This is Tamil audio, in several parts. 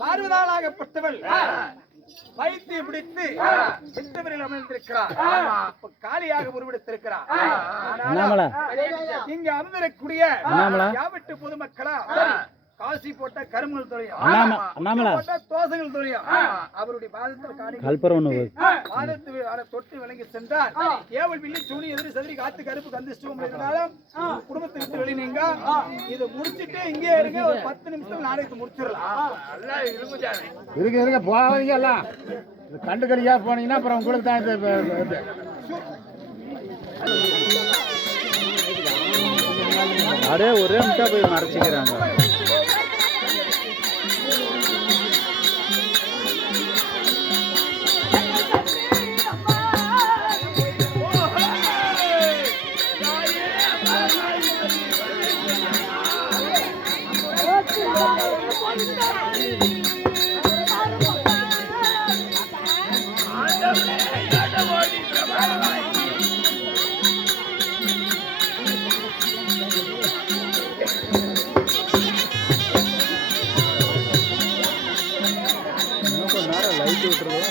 பார்வதாளாகப்பட்டவள் வைத்தியம் பிடித்து சித்தவரில் அமர்ந்திருக்கிறார். காலியாக உருவெடுத்திருக்கிறார். இங்க அமர்ந்திருக்கக்கூடிய யாவட்டு பொதுமக்களா காசி போட்ட கரும்புகள் தொழில் தோசைகள் தொழில் அவருடைய பாதத்தில் தொட்டு விளங்கி சென்றார். ஏவல் வில்லி சூனி எதிரி சதுரி காத்து கருப்பு கந்திஷ்டம் இருந்தாலும் குடும்பத்தை விட்டு வெளி நீங்க இதை முடிச்சுட்டு இங்கே இருங்க. ஒரு 10 நிமிஷம் நாளைக்கு முடிச்சிடலாம். இருங்க போவீங்க எல்லாம் கண்டு கடியா போனீங்கன்னா அப்புறம் உங்களுக்கு தான் அடே ஒரே நிமிஷம் போய் மறைச்சிக்கிறாங்க. லைட் விட்டுருவோம்.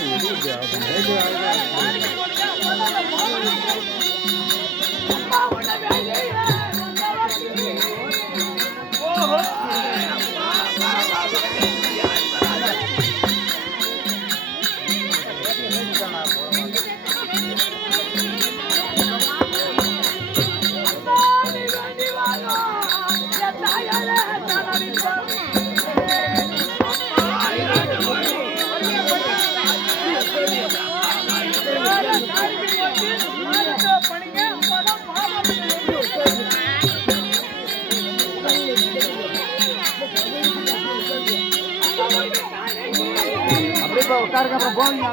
அப்படியே உட்காருங்க, அப்புறம் போவீங்க.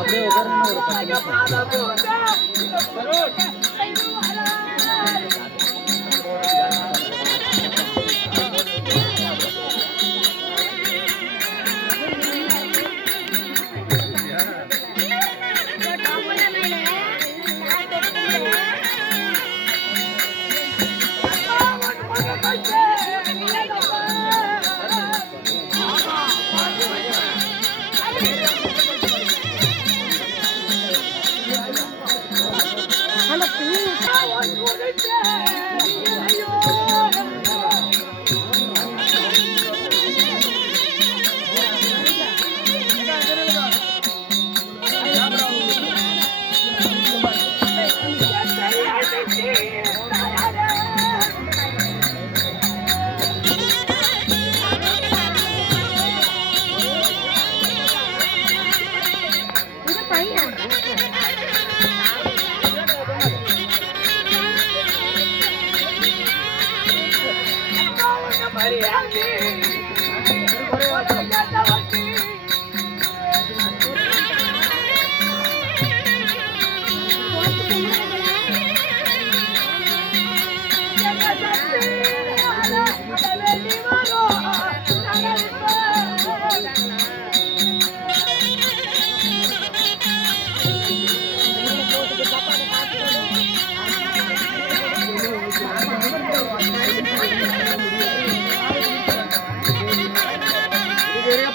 அப்படியே உட்காருங்க.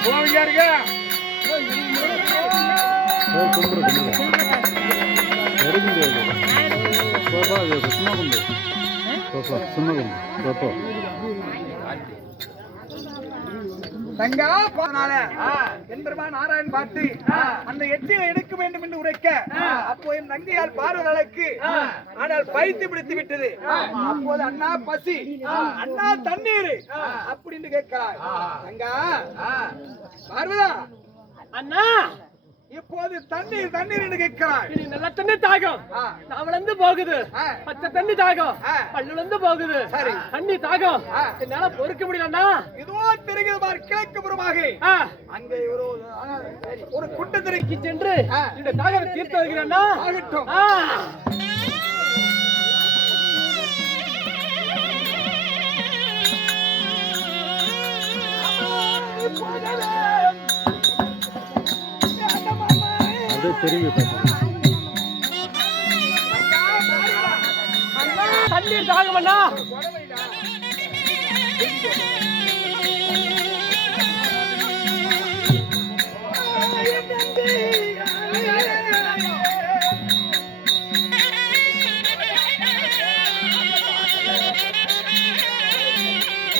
போவீங்க இருக்க கும்பிடு எடுக்க முடியாது போப்பா அது சும்மா கும்பிடு போப்பா சும்மா கும்பிடு போப்போ தங்கா போனால என்பருமா நாராயண் பார்த்து அந்த எச்சியை எடுக்க வேண்டும் என்று உரைக்க அப்போ என் தங்கையால் பார்வதற்கு ஆனால் பைத்து பிடித்து விட்டது. அப்போது அண்ணா பசி, அண்ணா தண்ணீர் அப்படின்னு கேட்கிறார். தங்கா பார்வதா அண்ணா இப்போது தண்ணீர் தண்ணீர் என்று கேட்கிறார். இது நல்ல தண்ணி தாகம் நாவலந்து போகுது, பச்சை தண்ணி தாகம் பல்லுலந்து போகுது. சரி தண்ணி தாகம் என்னால பொறுக்க முடியலண்ணா. இதுவோ தெரிகிறது பார் கிழக்கு புறமாக அங்கே ஒரு குட்டத்திரைக்கு சென்று இந்த தாகத்தை தீர்த்து வருகிறேன்னா. ஆகட்டும். அது திரும்பி பார்த்து தண்ணீர் தாகம் அண்ணா.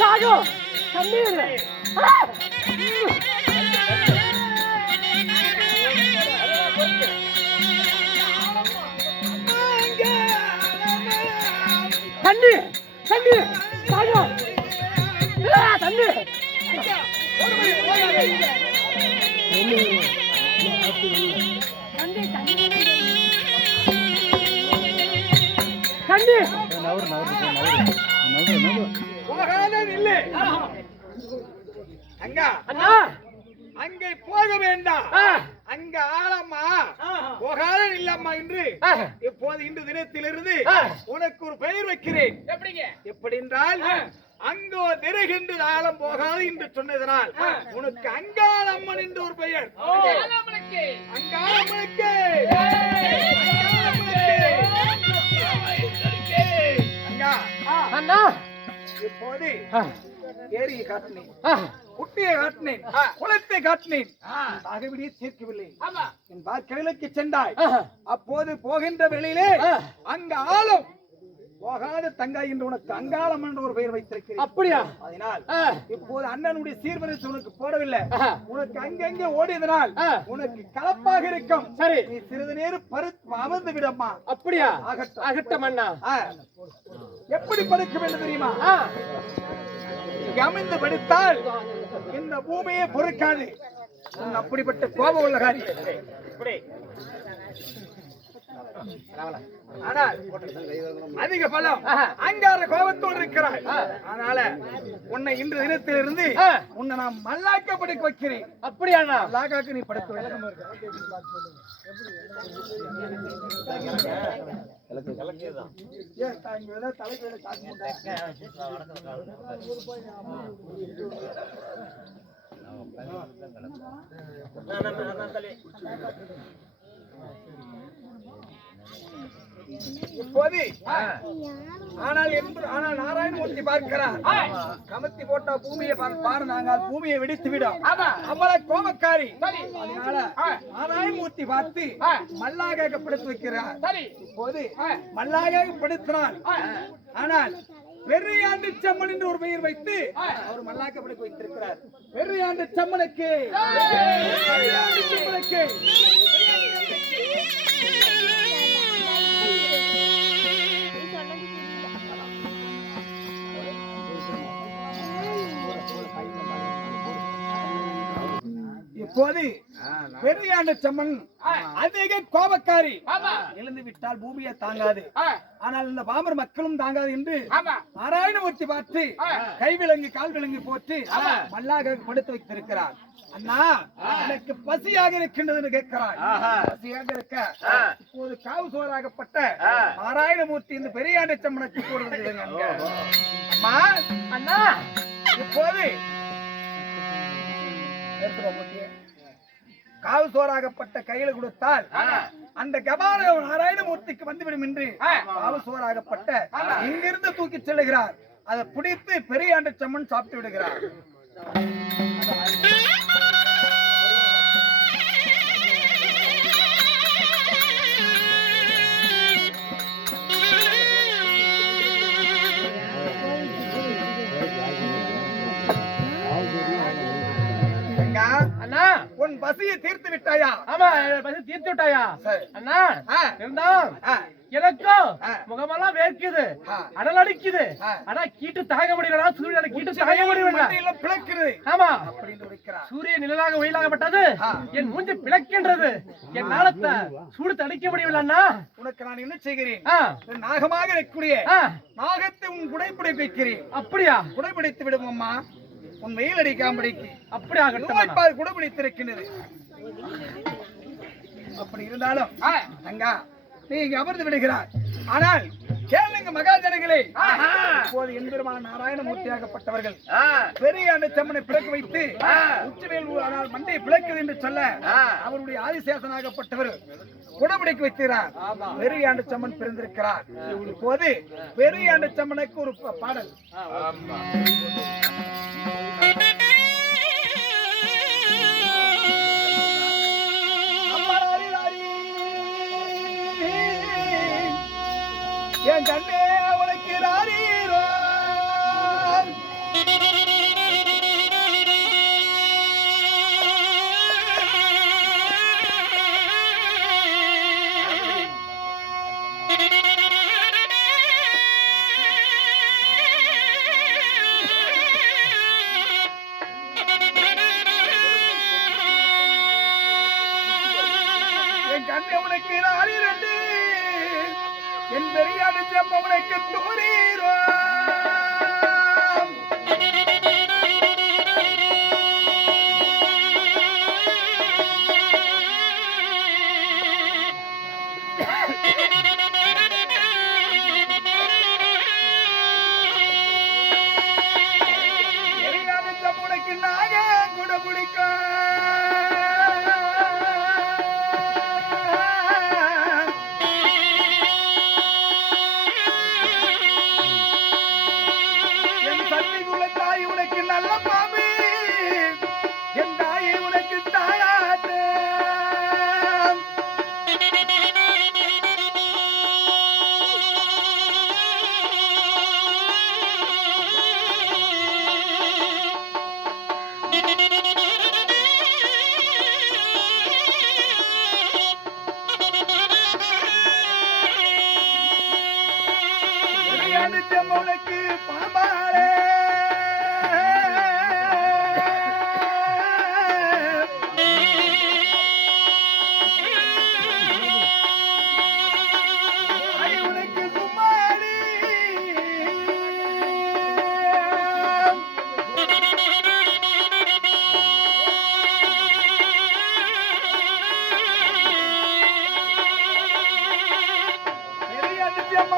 தாகம் தண்ணீர் தண்ணி தண்ணி தாகம் தண்ணி தண்ணி நவரு இல்லை அங்க அண்ணா அங்கே போக வேண்டாம். அங்க ஆளம்மா போகாத இல்லம்மா என்று இப்போது இன்று தினத்திலிருந்து உனக்கு ஒரு பெயர் வைக்கிறேன். எப்படி என்றால் அங்கோ திரைகின்ற ஆழம் போகாது என்று சொன்னதனால் உனக்கு அங்காளம்மன் என்று ஒரு பெயர். அங்காளம்மனுக்கு அண்ணா இப்போது ஏரியை காட்டினேன், குட்டியை காட்டினேன், குளத்தை காட்டினேன், ஆகவிடியே தீர்க்கவில்லை. என் வாக்கிழக்கு சென்றாய். அப்போது போகின்ற வெளியிலே அங்க ஆளும் போகாத தங்காய் என்று உனக்கு அங்காளம் என்று ஒரு பெயர் வைத்திருக்கிறேன். அப்படியா? அதனால் இப்போது அண்ணனுடைய சீர்வரிசை உனக்கு போடவில்லை. உனக்கு அங்கங்கே ஓடியதனால் உனக்கு கலப்பாக இருக்கும். சரி, நீ சிறிது நேரம் அமர்ந்து விடம்மா. அப்படியா? ஆகட்டும் ஆகட்டும் அண்ணா. எப்படி படுக்க வேண்டும் தெரியுமா? அமிர்ந்து படுத்தால் இந்த பூமியை பொறுக்காது. அப்படிப்பட்ட கோபம் உள்ள காரியம். ஆனால் அதிக பலம் அங்கார கோபத்தோடு இருக்கிறாய். அதனால உன்னை இன்று தினத்திலிருந்து உன்னை நான் மல்லாக்க படுக்க வைக்கிறேன். அப்படியா? மல்லாக்காக்கு நீ படுக்க வைக்க. இப்போது ஆனால் நாராயணமூர்த்தி பார்க்கிறார். கமத்தி போட்டா பூமியை பாரு, நாங்கள் பூமியை வெடித்து விடும். அவளை கோபக்காரி. அதனால நாராயணமூர்த்தி பார்த்து மல்லாக படுத்து வைக்கிறார். இப்போது மல்லாக படுத்தினார். ஆனால் பெரியாண்டு செம்மன் என்று ஒரு பெயர் வைத்து அவர் மல்லாக்க படுக்க வைத்திருக்கிறார். பெரியாண்டு செம்மனுக்கு இப்போது பெரியாண்ட செம்மன் அதிக கோபக்காரி. எழுந்து விட்டால் பூமியை தாங்காது. ஆனால் இந்த பாமர் மக்களும் தாங்காது என்று நாராயணமூர்த்தி பார்த்து கைவிலங்கு கால் விலங்கு போட்டு மல்லாக படுத்து வைத்திருக்கிறார். அண்ணா எனக்கு பசியாக இருக்கின்றது கேட்கிறார். பசியாக இருக்க இப்போது காவு சோறாகப்பட்ட நாராயணமூர்த்தி இந்த பெரியாண்ட செம்மனுக்கு போடுறது. அம்மா அண்ணா இப்போது காவு சோறாகப்பட்ட கையில கொடுத்தால் அந்த கபால நாராயணமூர்த்திக்கு வந்துவிடும் என்று காவு சோறாகப்பட்ட இங்கிருந்து தூக்கி செல்லுகிறார். அதை பிடித்து பெரியாண்ட செம்மன் சாப்பிட்டு விடுகிறார். உன் பசியை தீர்த்து விட்டாயா? ஆமா, பசி தீர்த்து விட்டாயா? சரி. அண்ணா ஆ. இருந்தாலும் ஆ. எனக்கும் ஆ. முகமெல்லாம் வேர்க்குது, ஆ. அனல் அடிக்குது. ஆ. ஆனா கீட்டு தாங்க முடியல, சூரியனை கீட்டு தாங்க முடியல. மண்டையெல்லாம் பிளக்குது ஆமா, அப்படின்னு உரைக்கிறார். சூரியன் நிழலாக வெயிலாகப்பட்டது, ஆ. என் மூஞ்சி பிளக்கின்றது, என் நாளத்தை சூடு தணிக்க முடியல அண்ணா. உனக்கு நான் என்ன செய்கிறேன்? ஆ. நாகமாக இருக்கக்கூடிய ஆ. நாகத்தை உன் குடைப்பிடிக்க வைக்கிறேன். அப்படியா? குடைபிடித்து விடும் அம்மா, உன் வெயில் அடிக்காமடிக்கு அப்படியா? நோய்ப்பால் குடைபிடித்திருக்கிறது. அப்படி இருந்தாலும் தங்கா நீங்க அமர்ந்து விடுகிறார். ஆனால் கேளுங்க மகாஜனங்களே, இப்போது எம்பெருமான் நாராயணமூர்த்தியாகப்பட்டவர்கள் பெரிய அந்த செம்மனை பிறக்க வைத்து உச்சவேல் ஆனால் மண்டை பிளக்குது என்று சொல்ல அவருடைய ஆதிசேஷனாகப்பட்டவர் குடபிடிக்க வைக்கிறார். பெரிய ஆண்டு செம்மன் பிறந்திருக்கிறார். இப்போது பெரிய ஆண்டு செம்மனுக்கு ஒரு பாடல். என் கண்ணே உனக்கு ராரீரோ, என் கண்ணே உனக்கு ராரீரண்டு, என் பெரியாடு செம்மவனுக்கு தூரீரோ. பெரியாடு செம்மவனுக்கு நாக கூட பிடிக்கும். தாய் உனக்கு நல்ல பாம்பு, என் தாயை உனக்கு தாளாட்டு. உனக்கு பாம்பாரே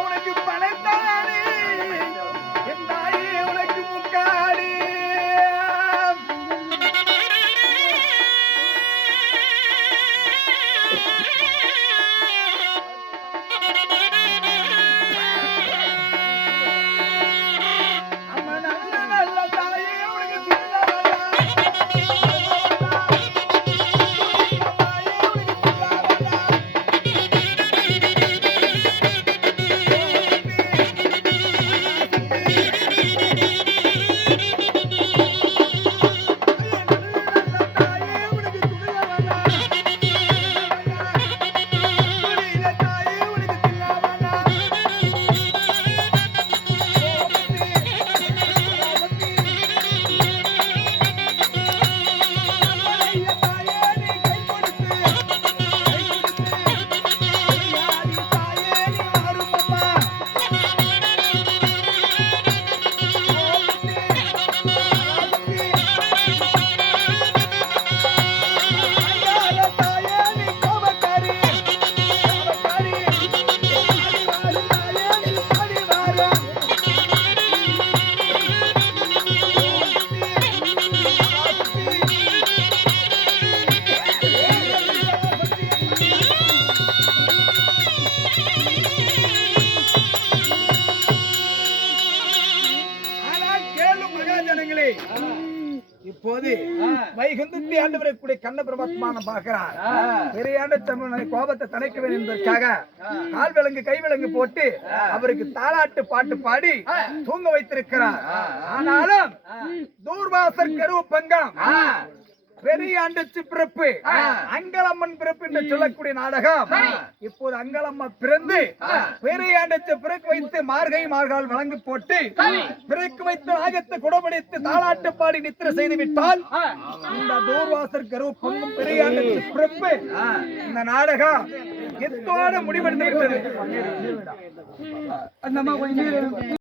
உனக்கு பணத்தானே, என் தாயே உனக்கு முக்காடி. அம்மா நல்ல நல்ல தாயே உனக்கு இப்போது வைகுந்தத்தை ஆண்டு வரக்கூடிய கண்ண பிரபத்மான பார்க்கிறார். பெரியாண்ட தமிழனை கோபத்தை தணிக்க வேண்டும் என்பதற்காக கால் விலங்கு கை விலங்கு போட்டு அவருக்கு தாலாட்டு பாட்டு பாடி தூங்க வைத்திருக்கிறார். ஆனாலும் தூர்வாசர் கருவு பங்கம் பெரிய ஆண்டு பிறப்பு அங்காளம்மன் பிறப்பு என்று சொல்லக்கூடிய நாடகம் இப்போது அங்காளம்மா பிறந்து பெரிய ஆண்டு பிறகு வைத்து மார்கை மார்கால் வழங்கு போட்டு பிறகு வைத்து நாகத்தை குடமடித்து தாளாட்டு பாடி நித்திர செய்து விட்டால் இந்த தூர்வாசர் கரு பொண்ணும் பெரிய ஆண்டு பிறப்பு இந்த நாடகம் எத்தோடு முடிவடைந்து விட்டது.